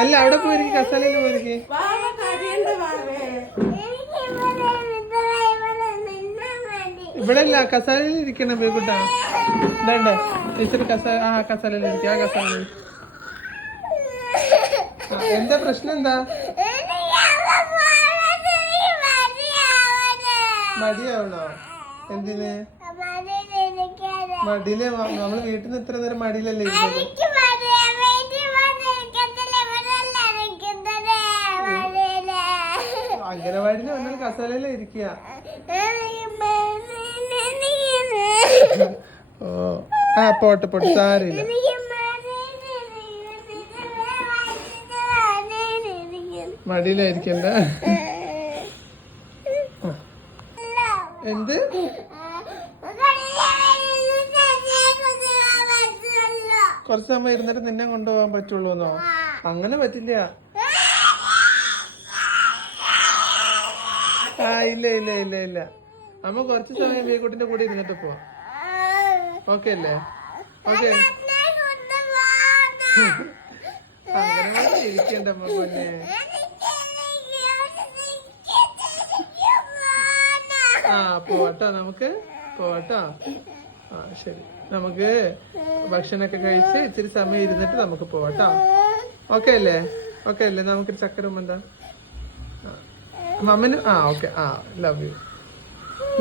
അല്ല അവിടെ പോയിരിക്കും, കസാലയിൽ പോയിരിക്കും. ഇവിടെ അല്ല, കസാലയിൽ ഇരിക്കണം ബേക്കുട്ടാ. ഇതാണ്ടോ ടീച്ചർ കസാലയിൽ ഇരിക്കും. ആ കസാലയിൽ. എന്താ പ്രശ്നം? എന്താ മടിയാവണോ? എന്തിന് മടിയില്? നമ്മള് വീട്ടിൽ നിന്ന് ഇത്ര നേരം മടിയിലല്ലേ ഇരിക്കുന്നത്? അംഗനവാടിയിൽ വന്നാൽ കസാലയിലേ ഇരിക്കുക. ഓ ആ പോട്ടെ പോട്ടെ, സാരില്ല. മടിയിലായിരിക്കണ്ട. എന്ത്? കുറച്ച് സമയം ഇരുന്നിട്ട് നിന്നെ കൊണ്ടുപോകാൻ പറ്റുള്ളൂന്നോ? അങ്ങനെ പറ്റില്ല. ഇല്ല ഇല്ല ഇല്ല ഇല്ല. അമ്മ കുറച്ച് സമയം ബേക്കുട്ടിന്റെ കൂടെ ഇരുന്നിട്ട് പോവാം. ഓക്കെ അല്ലേ? ഓക്കെ. അങ്ങനെ ഇരിക്കണ്ട അമ്മ പൊന്നെ. പോവാട്ടോ, നമുക്ക് പോവാട്ടോ. ശരി, നമുക്ക് ഭക്ഷണമൊക്കെ കഴിച്ച് ഇച്ചിരി സമയം ഇരുന്നിട്ട് നമുക്ക് പോവാട്ടോ. ഓക്കെ അല്ലേ? ഓക്കെ അല്ലേ? നമുക്കൊരു ചക്കര എന്താ മമ്മന്? Okay. Love you.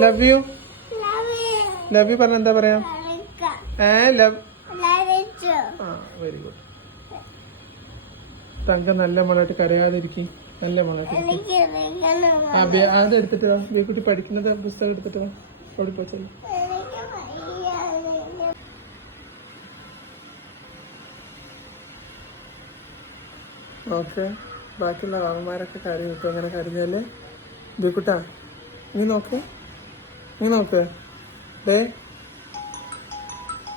Love you. Love you പറഞ്ഞ എന്താ പറയാ? ലവ്. Very good. തങ്ക നല്ല മോളായിട്ട് കരയാതിരിക്കും. നല്ല മോളായിട്ട് അത് എടുത്തിട്ട് ബേക്കുട്ടി പഠിക്കുന്നത് പുസ്തകം എടുത്തിട്ട് ഓടിപ്പോച്ച. ഓക്കെ. ബാക്കിയുള്ള അവന്മാരൊക്കെ കരയും. ഇപ്പൊ എങ്ങനെ കരഞ്ഞാല് ബേക്കുട്ടാ നീ നോക്ക്, നീ നോക്ക്.